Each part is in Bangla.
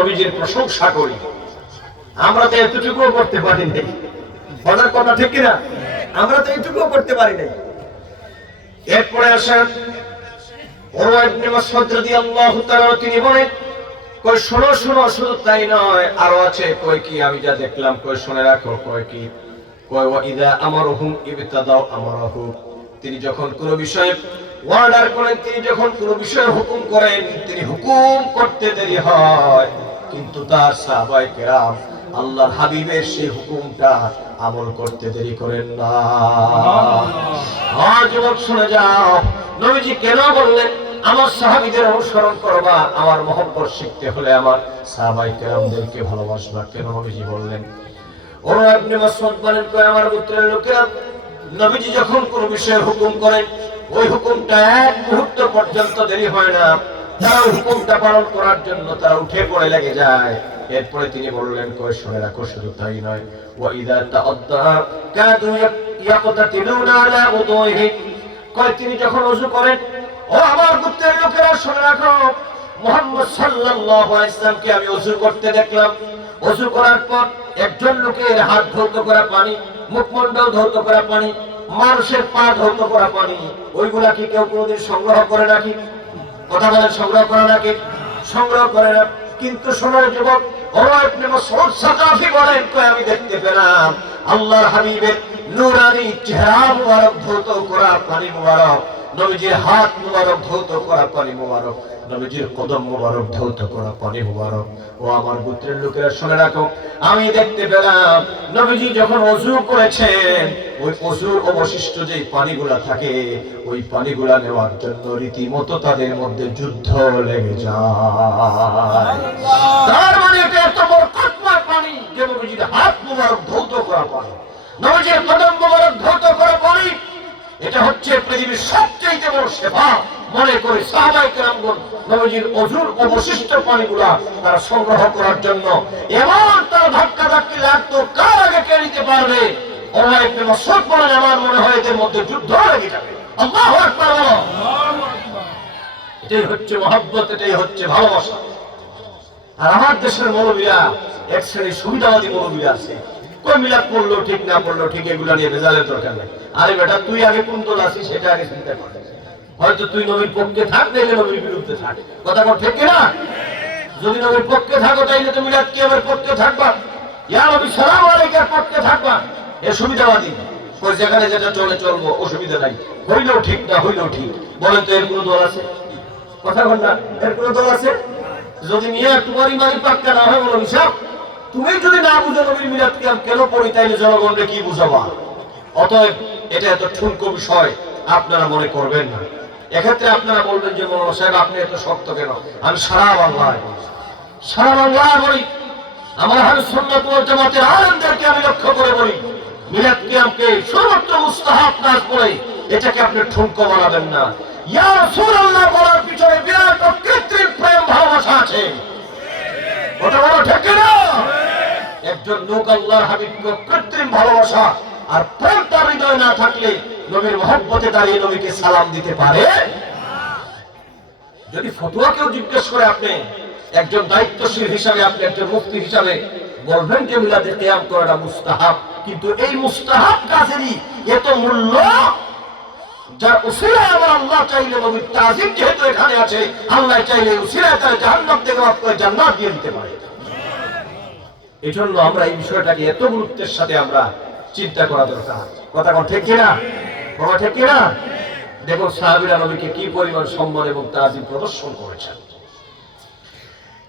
নবীজির প্রশংসা করি। আমরা তো এতটুকু করতে পারি নাই। বলার কথা ঠিক কিনা? আমরা তো এতটুকু করতে পারি নাই। এরপরে আসেন উরওয়া ইবনে মাসউদ রাদিয়াল্লাহু তাআলা, তিনি বলেন, কই শোনো শোনো, শুধু তাই নয়, আরো আছে। কই কি? আমি যা দেখলাম, কই শুনে রাখো। কই কি? কই ওয়া ইযা আমারুহুম ইবতাদাউ আমারাহু, তিনি যখন কোনো বিষয়ে অর্ডার করেন, তিনি যখন কোনো বিষয়ে হুকুম করেন, তিনি হুকুম করতে দেরি হয়, কিন্তু তার সাহাবায়ে কেরাম আল্লাহর হাবিবের সেই হুকুমটা আমল করতে দেরি করেন না। যুবক শুনে যাও, নবীজি কেন বললেন আমার সাহাবীদের অনুসরণ করবা, আমার মহব্বত শিখতে হলে আমার সাহাবায়ে কেরামদেরকে ভালোবাসবা? কেন নবীজি বললেন? উরওয়া ইবনে মাসউদ বলেন, কই আমার গোত্রের লোকেরা নবীজি যখন কোন বিষয়ে হুকুম করেন, ওই হুকুমটা এক মুহূর্ত পর্যন্ত দেরি হয় না, তারা হুকুমটা পালন করার জন্য তারা উঠে পড়ে লেগে যায়। এরপরে তিনি বললেন, কই শুনে রাখো, শুধু তাই নয়, ওয়া ইযা তাআদ্দা কাদু ইয়াকতাতিলুনা আলা উদুহি, কই তিনি যখন ওযু করেন, ও আমার গোত্রের লোকেরা শুনে রাখো, মুহাম্মদ সাল্লাল্লাহু আলাইহি ওয়াসাল্লামকে আমি ওযু করতে দেখলাম। ওযু করার পর একজন লোকের হাত ধৌত করা পানি, মুখমণ্ডল ধৌত করা পানি, মানুষের পা ধৌত করা পানি, ওইগুলা কি কেউ কোনোদিন সংগ্রহ করে নাকি? কথা বলেন, সংগ্রহ করে নাকি? সংগ্রহ করে না। কিন্তু শোনো যুবক, উরওয়া ইবনে মাসউদ সাকাফি বলেন, কই আমি দেখতে পেলাম আল্লাহর হাবিবের নূরানি চেহারা মুবারক ধৌত করা পানি মুবারক, নবীজির হাত মুবারক ধৌত করা পানি মুবারক, নবীজির কদম মুবারক ধৌত করা পানি মুবারক। ও আমার গোত্রের লোকেরা শুনে রাখো, আমি দেখতে পেলাম নবীজি যখন ওযু করেছেন, ওই ওযুর অবশিষ্ট যে পানিগুলা থাকে, ওই পানিগুলা নেওয়ার জন্য রীতিমতো তাদের মধ্যে যুদ্ধ লেগে যায়। তার মানে এটা এত বরকতময় পানি, যে নবীজির হাত মুবারক ধৌত করা পানি, নবীজির কদম মুবারক ধৌত করা পানি, এটা হচ্ছে পৃথিবীর সবচেয়ে বড় সেবা মনে করে সাহাবায়ে কেরামগণ নবীজির ওযুর অবশিষ্ট পানিগুলা তারা সংগ্রহ করার জন্য এমন তারা ধাক্কা ধাক্কি লাগতো, কার আগে কে নিতে পারবে। উরওয়া ইবনে মাসউদ বলেন, আমার মনে হয় এদের মধ্যে যুদ্ধ লেগে যাবে। আল্লাহু আকবার বলো। এটাই হচ্ছে মহব্বত, এটাই হচ্ছে ভালোবাসা। আর আমার দেশের মৌলবীরা এক শ্রেণীর সুবিধাবাদী মৌলবীরা আছে, কই মিলাদ পড়লো ঠিক না পড়লো ঠিক, এগুলা নিয়ে ভেজালের দরকার নেই। আরে বেটা, তুই আগে কোন দল আছিস সেটা আগে চিন্তা কর। হয়তো তুই নবীর পক্ষে থাক, নাইলে নবীর বিরুদ্ধে থাক। কথা কর ঠিক কিনা? যদি নবীর পক্ষে থাকো তাইলে তো মিলাদ কিয়ামের পক্ষে থাকবা, ইয়া নবী সালাম আলাইকার পক্ষে থাকবা। এ সুবিধাবাদী, কই যেখানে যেটা চলে চলবো, অসুবিধা নাই, হইলেও ঠিক না হইলেও ঠিক। বলেন তো এর কোনো দল আছে? কথা বল না, এর কোনো দল আছে? যদি নিয়ে তোমার ইমানি পাক্কা না হয়, বলো হিসাব, তুমি যদি না বুঝো নবীর মিলাদ কিয়াম কেন পড়ি, তাইলে জনগণকে কি বুঝাবা? অতএব এটা এত ঠুনকো বিষয় আপনারা মনে করবেন না। এক্ষেত্রে আপনারা বলবেন যে মৌলানা সাহেব আপনি এত শক্ত কেন? আমি সারা বাংলায় বলি, আমার আহলে সুন্নাত ওয়াল জামাতের আলেমদেরকে আমি লক্ষ্য করে বলি, মিলাদ কিয়ামকে সর্বত্র মুস্তাহাব কাজ বলে এটাকে আপনি ঠুনকো বানাবেন না। ইয়া রাসূলুল্লাহ বলার পিছনে বিরাট কৃত্রিম প্রেম ভালোবাসা আছে। কথা বলো ঠিক কিনা? একজন লোক আল্লাহর হাবিবকে কৃত্রিম ভালোবাসা আর প্রেম তার হৃদয়ে না থাকলে নবীর মহব্বতে দাঁড়িয়ে নবীকে সালাম দিতে পারে? যদি ফতোয়া কেউ জিজ্ঞেস করে, আপনি একজন দায়িত্বশীল হিসাবে, আপনি একজন মুফতি হিসাবে বলবেন যে মিলাদে কিয়াম করাটা মুস্তাহাব, কিন্তু এই মুস্তাহাব কাজেরই এত মূল্য, যার উসিলায় আমার আল্লাহ চাইলে নবীর তাজিম যেহেতু এখানে আছে, আল্লাহ চাইলে উসিলায় তার জাহান্নাম থেকে মাফ করে জান্নাত দিয়ে দিতে পারে। এই জন্য আমরা এই বিষয়টাকে এত গুরুত্বের সাথে আমরা চিন্তা করা দরকার। কথা কোন ঠিক কিনা? বাবা ঠিক কিনা? দেখো সাহাবীরা নবীকে কি পরিমাণ সম্মান এবং তাজিম প্রদর্শন করেছেন।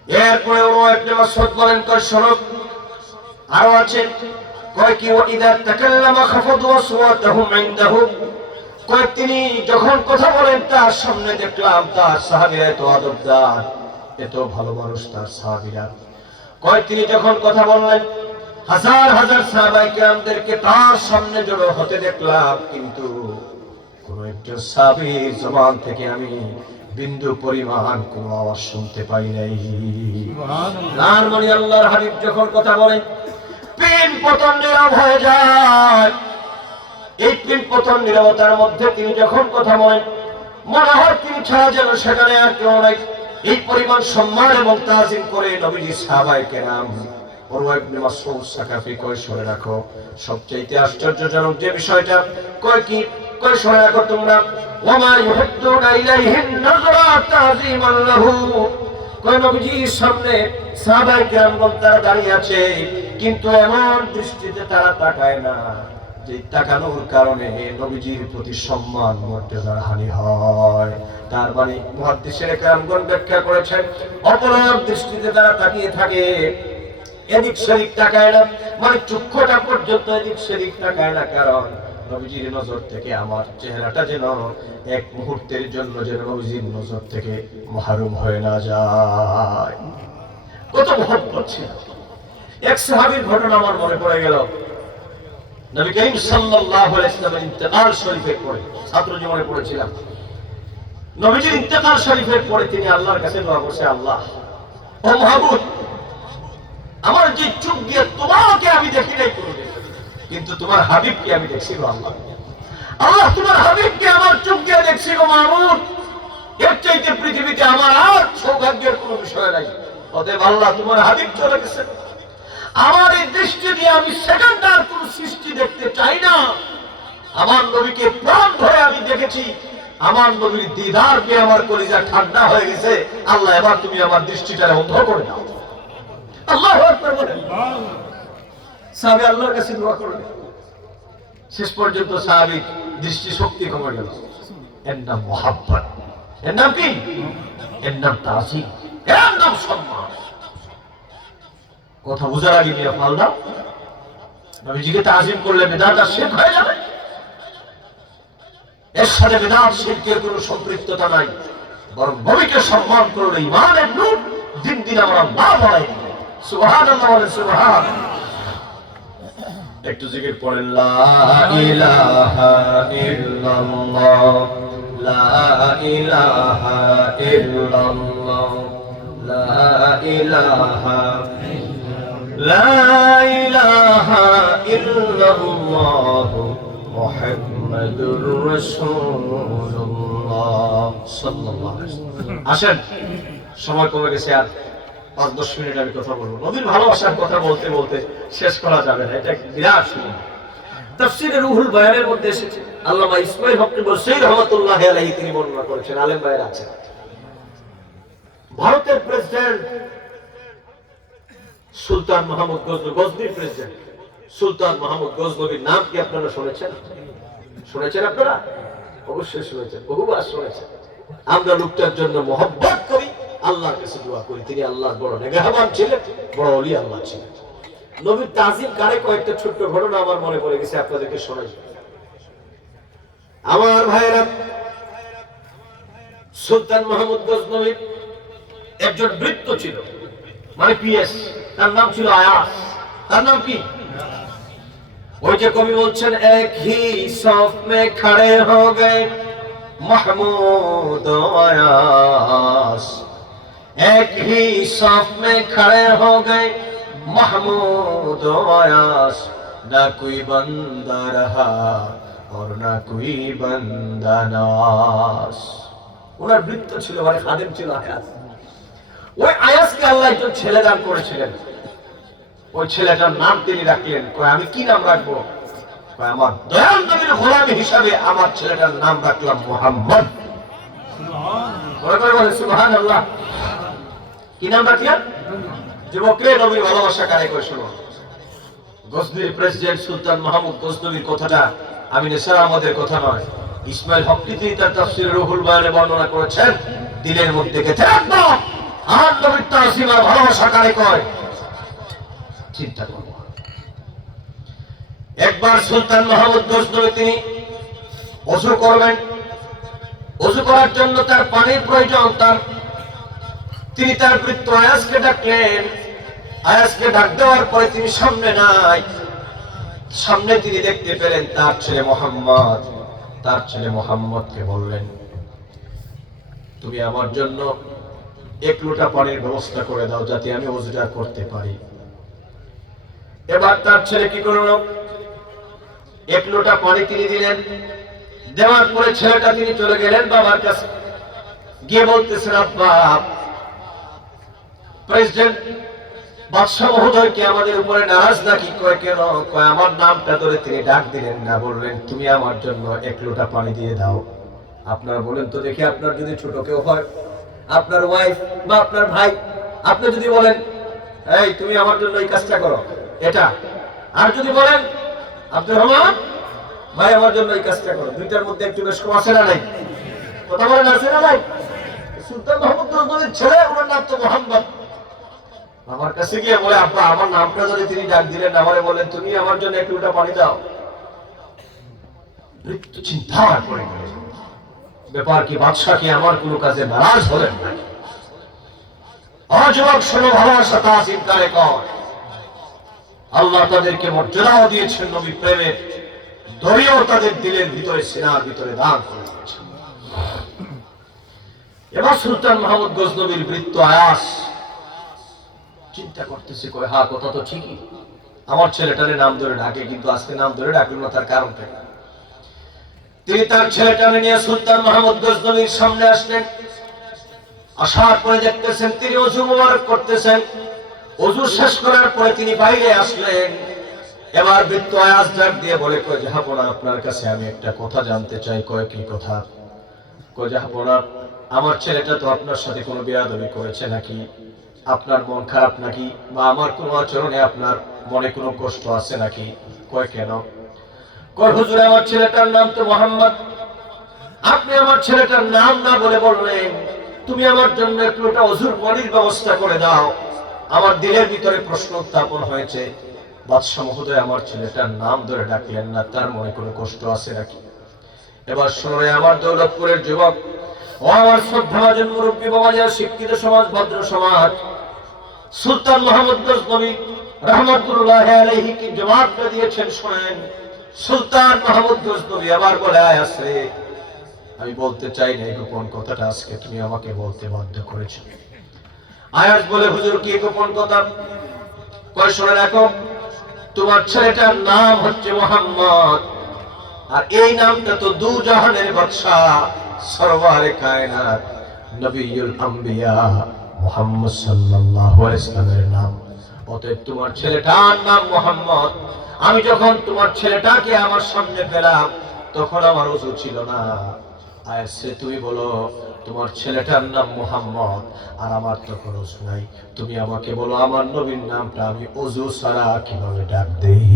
এরপরে উরওয়া ইবনে মাসউদ বলেন, কই শোনো, আরো আছে, কয় কি ওয়া ইযা তাকাল্লামা খাফাদু আসওয়াতাহুম ইনদাহু, কয় তিনি যখন কথা বলেন তার সামনে দেখলাম তার সাহাবীরা এত আদবদার, এত ভালো মানুষ তার সাহাবীরা। কয় তিনি যখন কথা বললেন হাজার হাজার সাহাবায়ে কেরামদেরকে তার সামনে জড়ো হতে দেখলাম, কিন্তু কোন একটা সাহাবীর জবান থেকে আমি বিন্দু পরিমাণ কোন আওয়াজ শুনতে পাই নাই। সুবহানাল্লাহ। মানে আল্লাহর হাবিব যখন কথা বলেন, পিন পতন নীরব হয়ে যায়। এই পিন পতন নীরবতার মধ্যে তিনি যখন কথা বলেন, মনে হয় তিনি ছাড়া যেন সেখানে আর কেউ নাই। এই পরিমাণ সম্মান এবং তাজিম করে নবীজি সাহাবায়ে কেরাম। উরওয়া ইবনে মাসউদ সাকাফি কয় শুনে রাখো, সবচেয়ে আশ্চর্যজনক যে বিষয়টা কয় কি, কয় শুনে রাখো তোমরা, ওয়ামা ইউহিদ্দুনা ইলাইহিন নাযরা তাযীমান লাহু। কয় নবীজির সামনে সাহাবায়ে কেরামগণ তারা দাঁড়িয়ে আছে, কিন্তু এমন দৃষ্টিতে তারা তাকায় না যে তাকানোর কারণে নবীজির প্রতি সম্মান মর্যাদার হানি হয়। তার মানে মুহাদ্দিসিনে কেরামগণ ব্যাখ্যা করেছেন, অপলক দৃষ্টিতে তারা তাকিয়ে থাকে, এদিক সেদিক তাকায় না, মানে চক্ষুটা পর্যন্ত এদিক সেদিক তাকায় না, কারণ নবীজির নজর থেকে আমার চেহারাটা যেন এক মুহূর্তের জন্য যেন নবীজির নজর থেকে মাহরুম হয়ে না যায়। কত মহব্বত ছিল। এক সাহাবীর ঘটনা আমার মনে পড়ে গেল। নবী করিম সাল্লাল্লাহু আলাইহি ওয়াসাল্লামের ইন্তেকাল শরীফের পরে, ছাত্র জীবনে পড়েছিলাম, নবীজির ইন্তেকাল শরীফের পরে তিনি আল্লাহর কাছে দোয়া করছে, আল্লাহ ও মাহবুব, আমার যে চোখ দিয়ে তোমাকে আমি দেখি নাই কোনোদিন, কিন্তু তোমার হাবিবকে আমি দেখছি গো আল্লাহ। আল্লাহ তোমার হাবিবকে আমার চোখ দিয়ে দেখছি গো মাহবুব, এর চাইতে পৃথিবীতে আমার আর সৌভাগ্যের কোনো বিষয় নাই। অতএব আল্লাহ তোমার হাবিব চলে গেছে, আমার এই দৃষ্টি দিয়ে আমি সেকেন্ড আর কোন সৃষ্টি দেখতে চাই না। আমার নবীকে প্রাণ ভরে আমি দেখেছি, আমার নবীর দিদার পেয়ে আমার কলিজা ঠান্ডা হয়ে গেছে। আল্লাহ এবার তুমি আমার দৃষ্টিটা অন্ধ করে দাও। আল্লাহু আকবার বলেন। সাহাবী আল্লাহর কাছে দোয়া করলেন, শেষ পর্যন্ত সাহাবীর দৃষ্টি শক্তি কমে গেল। এর নাম মুহাব্বত, এর নাম কি? এর নাম তাজিম, এর নাম সম্মান। কথা বুঝার আগে মিয়া ফাল দাও, নবীজিকে তাজিম করলে বিদআতটা শিরক হয়ে যাবে। এর সাথে বিদআত শিরকের কোনো সম্পৃক্ততা নাই, বরং নবীকে সম্মান করলে ঈমানের নূর দিন দিন আমরা আল্লাহ বাড়াই দিই। সুবহানাল্লাহ ওয়া সুবহান। একটু জিকির পড়েন, লা ইলাহা ইল্লাল্লাহ, লা ইলাহা ইল্লাল্লাহ, লা ইলাহা لا إله إلا الله محمد رسول الله صلى الله عليه وسلم। আসেন, সময় কমে গেছে, আর 5-10 মিনিট আমি কথা বলবো। নবীর ভালোবাসার কথা বলতে বলতে শেষ করা যাবে না, এটা বিরাট সুন্দর। তাফসীরে রুহুল বায়ানের মধ্যে এসেছে, আল্লামা ইসমাঈল হক বসরি রাহমাতুল্লাহি আলাইহি তিনি বর্ণনা করেছেন, আলেম ভাইরা আছেন, ভারতের প্রেসিডেন্ট সুলতান মাহমুদ গজনবী, গজনির প্রেসিডেন্ট সুলতান মাহমুদ গজনবীর নাম কি আপনারা শুনেছেন? শুনেছেন আপনারা? অবশ্যই শুনেছেন, বহুবার শুনেছেন। আমরা লোকটার জন্য মহব্বত করি, আল্লাহর কাছে দোয়া করি, তিনি আল্লাহর বড় নেগাহবান ছিলেন, বড় ওলি আল্লাহ ছিলেন। নবীর তাজিম কারে কয়েকটা ছোট্ট ঘটনা আমার মনে পড়ে গেছে, আপনাদেরকে শোনাই। আমার ভাইয়েরা, সুলতান মাহমুদ গজনবী একজন বৃত্ত ছিল, মানে পিএস, তার নাম ছিল আয়াস। তার নাম কি? ওই যে কবি বলছেন, এক হি সফ মে খড়ে হো গয়ে মাহমুদ আয়াস, এক হি সফ মে খড়ে হো গয়ে মাহমুদ আয়াস, না কোই বান্দা রহা और না কোই বান্দা নাস। ওনার বৃত্ত ছিল, মানে খাদেম ছিল আয়াস। ওই আয়াসকে আল্লাহ একজন ছেলে দান করেছিলেন, ওই ছেলেটার নাম তিনি রাখলেন। আমি কি নাম রাখবো? আমার দয়াল নবীর গোলামী হিসাবে আমার ছেলেটার নাম রাখলাম মুহাম্মদ। সুবহানাল্লাহ। কি নাম রাখলেন? যুবকরে, নবীর ভালোবাসা কারে করে শোনো। গজনির প্রেসিডেন্ট সুলতান মাহমুদ গজনবীর কথাটা আমি নেসার আমাদের কথা নয়, ইসমাঈল হক তিনি তার তাফসীরে রুহুল বায়ানে বর্ণনা করেছেন। দিলের মধ্যে গেঁথে রাখবো, আর নবীর তাজিম আর ভালোবাসা কারে কয়, চিন্তা করব। একবার সুলতান মাহমুদ গজনবী তিনি ওযু করবেন, ওযু করার জন্য তার পানির প্রয়োজন। তিনি তার বৃত্ত আয়াসকে ডাকলেন। আয়াসকে ডাক দেওয়ার পরে তিনি সামনে নাই, সামনে তিনি দেখতে পেলেন তার ছেলে মোহাম্মদ। তার ছেলে মোহাম্মদকে বললেন, তুমি আমার জন্য 1 লোটা পানির ব্যবস্থা করে দাও, যাতে আমি ওযুটা করতে পারি। এবার তার ছেলে কি করলো? 1 লোটা পানি তিনি দিলেন। দেওয়ার পরে ছেলেটা তিনি চলে গেলেন বাবার কাছে, গিয়ে বলতেছেন, আব্বা প্রেসিডেন্ট বাদশাহ মহোদয়কে আমাদের উপরে নারাজ নাকি? কয় কেন? কয় আমার নামটা ধরে তিনি ডাক দিলেন না, বললেন তুমি আমার জন্য 1 লোটা পানি দিয়ে দাও। আপনারা বলেন তো দেখি, আপনার যদি ছোট কেউ হয়, আপনার ওয়াইফ বা আপনার ভাই, আপনি যদি বলেন এই তুমি আমার জন্য এই কাজটা করো এটা, আর যদি বলেন আব্দুর রহমান ভাই আমার জন্য এই কাজটা করো, দুইটার মধ্যে একটু বেশ কম আছে না নাই? কথা বলেন আছে না নাই? সুলতান মাহমুদ গজনবীর ছেলে, ওনার নাম তো মোহাম্মদ। আমার কাছে গিয়ে বলে আব্বা আমার নামটা ধরে তিনি ডাক দিলেন, আমারে বলেন তুমি আমার জন্য 1 লোটা পানি দাও। মৃত্যু চিন্তা করে ব্যাপার কি বাদশাহ কি আমার কোনো কাজে নারাজ হলেন না? যুবক শোনো, ভালোবাসা তাজিম করে কর। আল্লাহ তাদেরকে মর্যাদাও দিয়েছেন, নবী প্রেমের দরিয়াও তাদের দিলের ভিতরে, সিনার ভিতরে দান করে দিয়েছেন। এবার সুলতান মাহমুদ গজনবীর বৃত্ত আয়াস চিন্তা করতেছে, কয় হ্যাঁ কথা তো ঠিকই, আমার ছেলেটারে নাম ধরে ডাকে, কিন্তু আজকে নাম ধরে ডাকল না, তার কারণটা কি? তিনি তার ছেলেটারে নিয়ে সুলতান মাহমুদ গজনবীর সামনে আসলেন। আসার পরে দেখতেছেন তিনি ওযু মোবারক করতেছেন। ওযু শেষ করার পরে তিনি বাইরে আসলেন। এবার বৃত্ত আয়াস ডাক দিয়ে বলে, কয় জাহাপনা আপনার কাছে আমি একটা কথা জানতে চাই। কয় কি কথা? কয় জাহাপনা আমার ছেলেটা তো আপনার সাথে কোনো বেয়াদবি করেছে নাকি? আপনার মন খারাপ নাকি? বা আমার কোনো আচরণে আপনার মনে কোনো কষ্ট আছে নাকি? কয় কেন? কয় হুজুর আমার ছেলেটার নাম তো মোহাম্মদ, আপনি আমার ছেলেটার নাম না বলে বললেন তুমি আমার জন্য 1 লোটা ওযুর পানির ব্যবস্থা করে দাও। আমার দিলের ভিতরে প্রশ্ন উত্থাপন হয়েছে, বাদশাহ মহোদয় আমার ছেলেটার নাম ধরে ডাকলেন না, তার মনে কোনো কষ্ট আছে নাকি? এবার শুনে আমার দৌলতপুরের যুবক ও আমার শ্রদ্ধাভাজন মুরব্বী বাবাজি, শিক্ষিত সমাজ, ভদ্র সমাজ, সুলতান মাহমুদ গজনবী রাহমাতুল্লাহি আলাইহি কি জবাবটা দিয়েছেন শুনেন। সুলতান মাহমুদ গজনবী আবার বলে আছে, আমি বলতে চাই না এই গোপন কথাটা, আজকে তুমি আমাকে বলতে বাধ্য করেছো। আয়াস বলে হুজুর কি গোপন কথা? কয় শুনে রাখো, তোমার ছেলেটার নাম হচ্ছে মোহাম্মদ, আর এই নামটা তো দু জাহানের বাদশা সরওয়ারে কায়নাত নবিয়ুল আম্বিয়া মুহাম্মদ সাল্লাল্লাহু আলাইহি ওয়াসাল্লামের নাম। অতএব তোমার ছেলেটার নাম মোহাম্মদ। আমি যখন তোমার ছেলেটাকে আমার সামনে পেলাম তখন আমার ওযু ছিল না। আয়েশা তুমি বলো তোমার ছেলেটার নাম মোহাম্মদ, আর আমার তো কোনো ওযু নাই, তুমি আমাকে বলো আমার নবীর নামটা আমি ওযু ছাড়া কিভাবে ডাক দেই?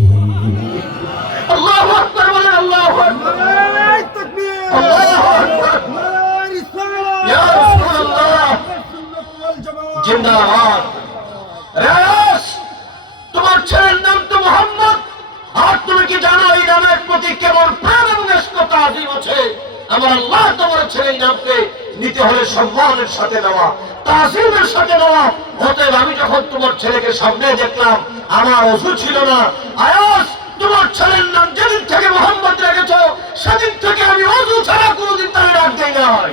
আল্লাহু আকবার বলেন, আল্লাহু আকবার, নারে তাকবীর, আল্লাহু আকবার, নারে সালাত, ইয়া রাসূলুল্লাহ, সুন্নাত ওয়াল জামাত জিন্দাবাদ। রাস তোমার ছেলের নাম তো মোহাম্মদ, আর তুমি কি জানো এই নামের প্রতি কেমন প্রেম এবং ইশকতা আজিম আছে? আমার আল্লাহ তোমার ছেলের নামকে নিতে হলে সম্মানের সাথে নেওয়া, তাজিমের সাথে নেওয়া। অতএব আমি যখন তোমার ছেলেকে সামনে দেখলাম আমার ওযু ছিল না। আয়াস তোমার ছেলের নাম যেদিন থেকে মোহাম্মদ রেখেছো সেদিন থেকে আমি ওযু ছাড়া কোনোদিন তার ডাক দেই নাই।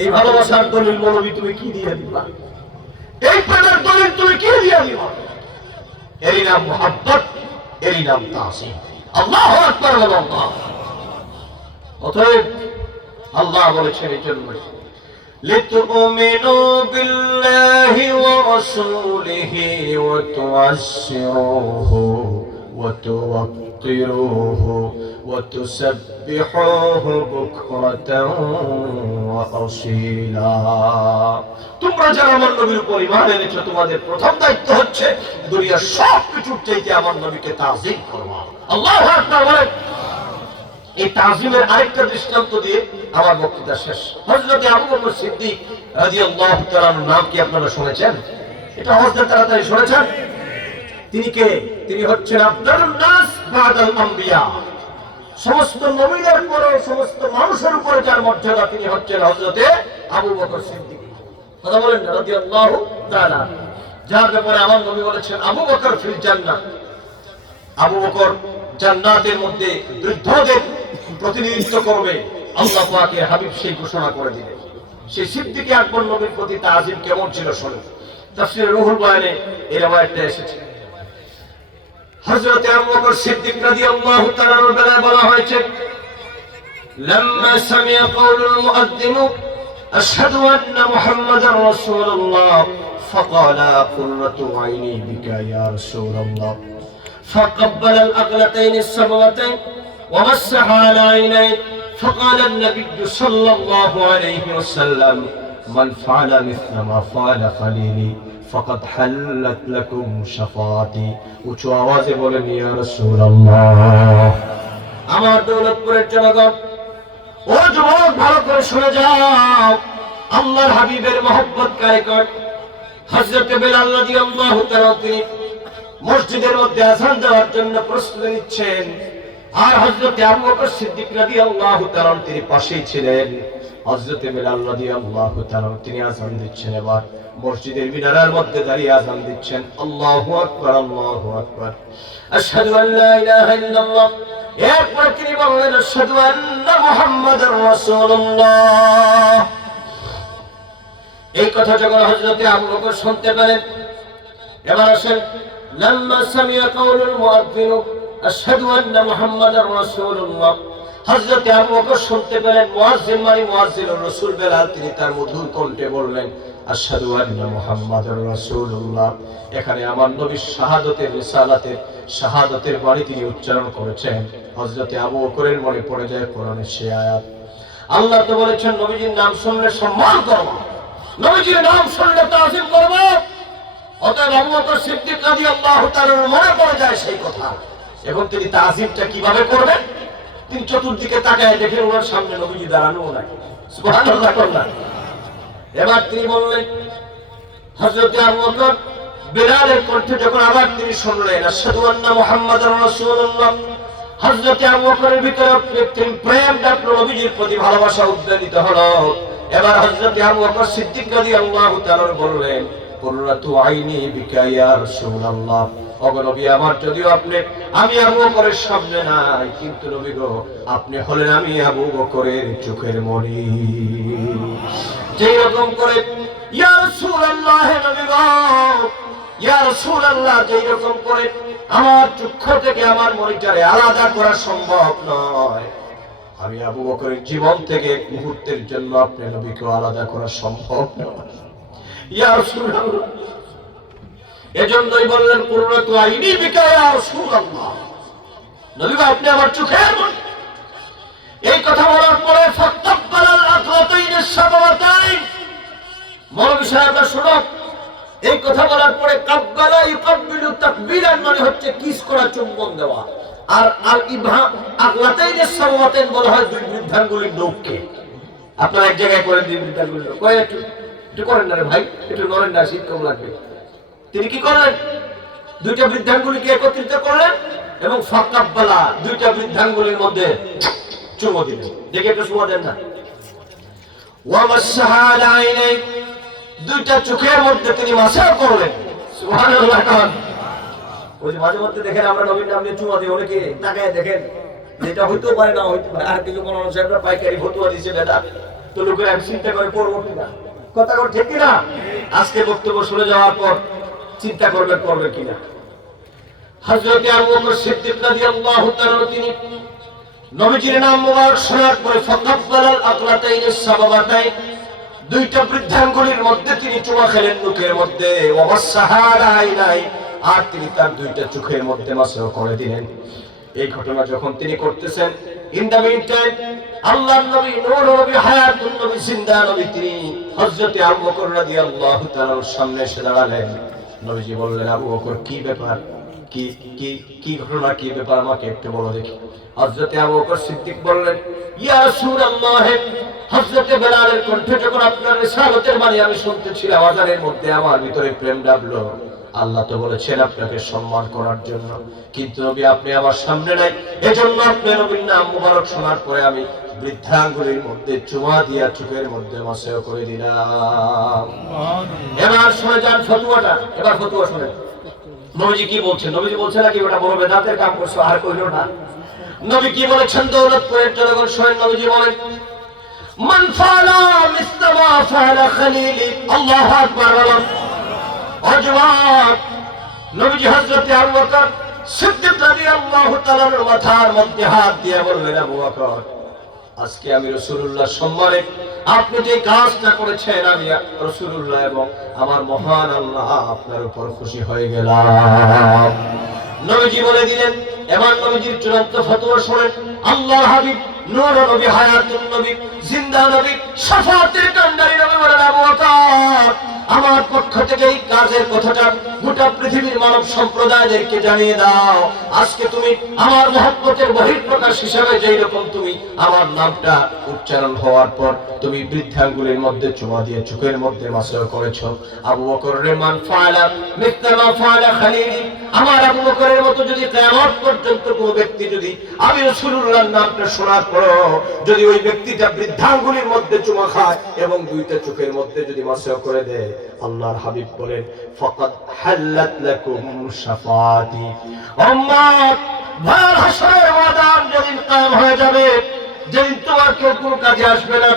এই ভালোবাসার দলিল মৌলবী তুমি কি দিয়ে দিবা? এই প্রেমের দলিল তুমি কি দিয়ে দিবা? এরই নাম মুহাব্বত, এরই নাম তাজিম। আল্লাহু আকবার, আল্লাহ। অতএব আল্লাহ বলেছেন এই জন্য লিতুমিনু বিল্লাহি ওয়া রাসূলিহি ওয়া তুআশশিরুহু ওয়া তুওয়াক্কিরুহু ওয়া তুসাব্বিহুহু বুকরাতান ওয়া আসীলা। তোমরা যারা আমার নবীর উপর ঈমান এনেছো তোমাদের প্রথম দায়িত্ব হচ্ছে দুনিয়ার সব কিছুর চাইতে আমার নবীকে তাজিম করবা। আল্লাহু আকবার বলেন। এই তাজিমের আরেকটা দৃষ্টান্ত দিয়ে আমার বক্তৃতা শেষ। হযরত আবু বকর সিদ্দিক রাদিয়াল্লাহু তাআলার নাম কি আপনারা শুনেছেন? এটা হযরত তাড়াতাড়ি শুনেছেন? তিনি কে? তিনি হচ্ছেন আফদালুন নাস বাদাল আম্বিয়া। সমস্ত নবীদের পরে সমস্ত মানুষের উপরে যার মর্যাদা তিনি হচ্ছেন হযরত আবু বকর সিদ্দিক। কথা বলেন না, রাদিয়াল্লাহু তাআলা। যার ব্যাপারে আমার নবী বলেছেন আবু বকর ফিল জান্নাহ। আবু বকর জান্নাতের মধ্যে বৃদ্ধদের প্রতিনিধিত্ব করবে। আল্লাহ পাকের হাবিব সেই ঘোষণা করে দিলেন। সেই সিদ্দিকে আকবর নবীর প্রতি তাজিম কেমন ছিল শুনুন। তাফসীরে রুহুল বয়ানে এই রওয়ায়াতটা এসেছে। হযরত আবু বকর সিদ্দিক রাদিয়াল্লাহু তাআলার বেলায় বলা হয়েছে লাম্মা সামিয়া কাউলুল মুআদ্দিন أشهد أن محمدا رسول الله فقال قرة عيني بك يا رسول الله فقبل الأقلتين السبوتين ومسح على عينيه فقال النبي صلى الله عليه وسلم من فعل مثل ما فعل خليلي فقد حلت لكم شفاعتي উচ্চ আওয়াজে বলেন ইয়া রাসূলুল্লাহ। আমার দৌলতপুরের জনগণ ও যুবক ভালো করে শুনে যাও, আল্লাহর হাবিবের মহব্বত কারিগর হযরত বেলাল রাদিয়াল্লাহু তাআলা তিনি মসজিদের মধ্যে আযান দেওয়ার জন্য প্রস্তুতি নিচ্ছেন, আর হযরত আবু বকর সিদ্দিক রাদিয়াল্লাহু তাআলা তিনি পাশেই ছিলেন। হযরত বেলাল রাদিয়াল্লাহু তাআলা তিনি আযান দিচ্ছেন, এবার মসজিদের মিনারের মধ্যে দাঁড়িয়ে আযান দিচ্ছেন, আল্লাহু আকবার আল্লাহু আকবার আশহাদু আল্লা ইলাহা ইল্লাল্লাহ। এরপর তিনি বললেন আশহাদু আন্না মুহাম্মাদুর রাসূলুল্লাহ। এই কথা যখন হযরত আবু বকর শুনতে পেলেন, এবার আসেন লাম্মা সামিয়া কাউলুল মুয়াজ্জিন আশহাদু আন্না মুহাম্মাদুর রাসূলুল্লাহ। হযরত আবু বকর শুনতে পেলেন মুয়াজ্জিন মানে মুয়াজ্জিনুর রাসূল বেলাল তিনি তার মধুর কণ্ঠে বললেন আশহাদু আন্না মুহাম্মাদুর রাসূলুল্লাহ। এখানে আমার নবীর শাহাদাতের রিসালাতের শাহাদাতের বাণী তিনি উচ্চারণ করেছেন। হযরত আবু বকরের মনে পড়ে যায় কোরআনের সেই আয়াত, আল্লাহ তো বলেছেন নবীজির নাম শুনলে সম্মান করব, নবীজির নাম শুনলে তাজিম করব। অতএব আবু বকর সিদ্দিক রাদিয়াল্লাহু তাআলা মনে পড়ে যায় সেই কথা। এখন তিনি তাজিমটা কিভাবে করবেন? তিনি চতুর্দিকে তাকায় দেখেন ওনার সামনে নবীজি দাঁড়ানো নাকি, সুবহানাল্লাহ করলেন। এবার তিনি বললেন হযরত আবু বকর বেলালের কণ্ঠে যখন আবার তিনি শুনলেন আশহাদু আন্না মুহাম্মাদুর রাসূলুল্লাহ, হযরত আবু বকরের ভিতরে কৃত্রিম প্রেম ডাকলো, নবীজির প্রতি ভালোবাসা উদ্বেলিত হলো। এবার হযরত আবু বকর সিদ্দিক রাদিয়াল্লাহু তাআলা বললেন কুররাতু আইনি বিকা ইয়া রাসূলুল্লাহ। ওগো নবী আমার, যদিও আমি আবু বকরের সামনে নাই, কিন্তু নবী গো আপনি হলেন আমি আবু বকরের চোখের মণি। যেই রকম করে ইয়া রাসূলুল্লাহ নবী গো ইয়া রাসূলুল্লাহ, যেই রকম করে আমার চক্ষু থেকে আমার মনিটারে আলাদা করা সম্ভব নয়, আমি আবু বকরের জীবন থেকে এক মুহূর্তের জন্য আপনি নবীকে আলাদা করা সম্ভব নয় ইয়া রাসূলুল্লাহ। এজন্যই বললেন কুররাতু আইনি বিকা ইয়া রাসূলুল্লাহ, নবী আপনি আমার চোখের মণি। এই কথা বলার পরে ফাতাব্বালাল আকওয়াতাইন সাবাতাইন, মৌলভী সাহেবরা শুনো, এই কথা বলার পরে কাব্বালা ইউকাব্বিলু তাকবীরান মানে হচ্ছে কিস করা, চুম্বন দেওয়া। আর আল ইবহা আকওয়াতাইন সাবাতাইন বলা হয় দুই বৃদ্ধাঙ্গুলির নখকে। আপনারা এক জায়গায় করে দুই বৃদ্ধাঙ্গুলির নখ, কয় একটু করেন না রে ভাই, একটু নড়েন না, শীত কম লাগবে। তিনি কি করলেন? দুইটা বৃদ্ধাঙ্গুলিকে একত্রিত করলেন এবং ফাকাব্বালা দুইটা বৃদ্ধাঙ্গুলির মধ্যে চুমো দিলেন। দেখে একটু চুমো দেন না। ওয়া মাসহা আলা আইনাই, দুইটা চোখের মধ্যে তিনি মাসাহ করলেন। সুবহানাল্লাহ। ওই যে মাঝে মধ্যে দেখেন আমরা নবীর নাম নিয়ে চুমো দিই, অনেকে তাকায় দেখেন, যেটা হইতেও পারে না হইতে পারে। আর কিছু কোনো সাহেবরা পাইকারি ফতুয়া দিয়েছে বেদা, তো লোকের এক চিন্তা করে পড়বো কিনা, কথা কর ঠিক কিনা? আজকে বক্তব্য শুনে যাওয়ার পর চিন্তা করবেন পড়বে কিনা। হযরত আবু বকর সিদ্দিক রাদিয়াল্লাহু তাআলা তিনি নবীজির নাম মুবারক শোনার পরে ফাকাব্বালাল আকলাতাইন সাবাবাতাইন, দুইটা বৃদ্ধাঙ্গুলির মধ্যে তিনি চুমা খেলেন মুখের মধ্যে। ওয়া মাসহা আলা আইনাই, আর তিনি তার দুইটা চোখের মধ্যে মাসাহ করে দিলেন। এই ঘটনা যখন তিনি করতেছেন, ইন দা মিন টাইম আল্লাহর নবী নূর নবী হায়াতুন নবী জিন্দা নবী তিনি হযরত আবু বকর রাদিয়াল্লাহু তাআলার সামনে এসে দাঁড়ালেন। নবীজি বললেন আবু বকর কি ব্যাপার, কি কি কি ঘটনা, কি ব্যাপার আমাকে একটু বলো দেখি। হযরত আবু বকর সিদ্দিক বললেন ইয়া রাসূলুল্লাহ, হযরত বেলালের কণ্ঠে যখন আপনার রিসালাতের বাণী আমি শুনতেছিলাম, আযানের মধ্যে আমার ভিতরে প্রেম ডাবলো। আল্লাহ তো বলেছেন আপনাকে সম্মান করার জন্য, কিন্তু নবী আপনি আমার সামনে নাই, এজন্য আপনি নবীর নাম মুবারক শোনার পরে আমি বৃদ্ধাঙ্গুলির মধ্যে চুমা দিয়া চোখের মধ্যে মাসাহ করে দিলাম। এবার শুনে যান ফতোয়াটা, এবার ফতোয়া শুনেন নবীজি কি বলছেন। নবীজি বলছেন নাকি ওটা বড় বেদাতের কাম করছো, আর কইলো না। নবী কি বলেছেন দৌলতপুরের জনগণ শোনেন। নবীজি বলেন মান ফালা মিসলা ফালা খলিলি, আল্লাহু আকবার বলেন। অজবাব নবীজি হযরত আবু বকর সিদ্দিক রাদিয়াল্লাহু তাআলার মাথার মধ্যে হাত দিয়ে বললেন আবু বকর আজকে আমি রাসূলুল্লাহ সম্মানে আপনি যে কাজটা করেছেন, আমি রাসূলুল্লাহ এবং আমার মহান আল্লাহ আপনার উপর খুশি হয়ে গেলাম। নবীজি বলে দিলেন, এবার নবীজির চূড়ান্ত ফতোয়া শুনেন। আল্লাহর হাবিব, নূর নবী, হায়াতুন নবী, জিন্দা নবী, শাফাতের কান্ডারি নবী বলেন, আবু বকর, আমার পক্ষ থেকে এই কাজের কথাটা গোটা পৃথিবীর মানব সম্প্রদায়দেরকে জানিয়ে দাও। আজকে তুমি আমার মহব্বতের বহিঃপ্রকাশ হিসেবে যেই রকম তুমি আমার নামটা উচ্চারণ হওয়ার পর তুমি বৃদ্ধাঙ্গুলের মধ্যে চুমা দিয়ে চোখের মধ্যে মাসহ করেছো, আবু বকরের মান ফাআলা মিথলা মা ফাআলা খালিলি, আমার আবু বকরের মতো যদি কিয়ামত পর্যন্ত কোনো ব্যক্তি যদি আমি রাসূলুল্লাহর নামটা শোনার পর যদি ওই ব্যক্তিটা বৃদ্ধাঙ্গুলের মধ্যে চুমা খায় এবং দুইটা চোখের মধ্যে যদি মাসহ করে দেয়, আল্লাহর হাবিব বলেন, ফাকাদ হাল্লাত লাকুম শাফাতি। উম্মত, ভয়াল হাসরের ময়দান যেদিন কায়েম হয়ে যাবে, যেদিন তোমার কেউ কোনো কাজে আসবে না,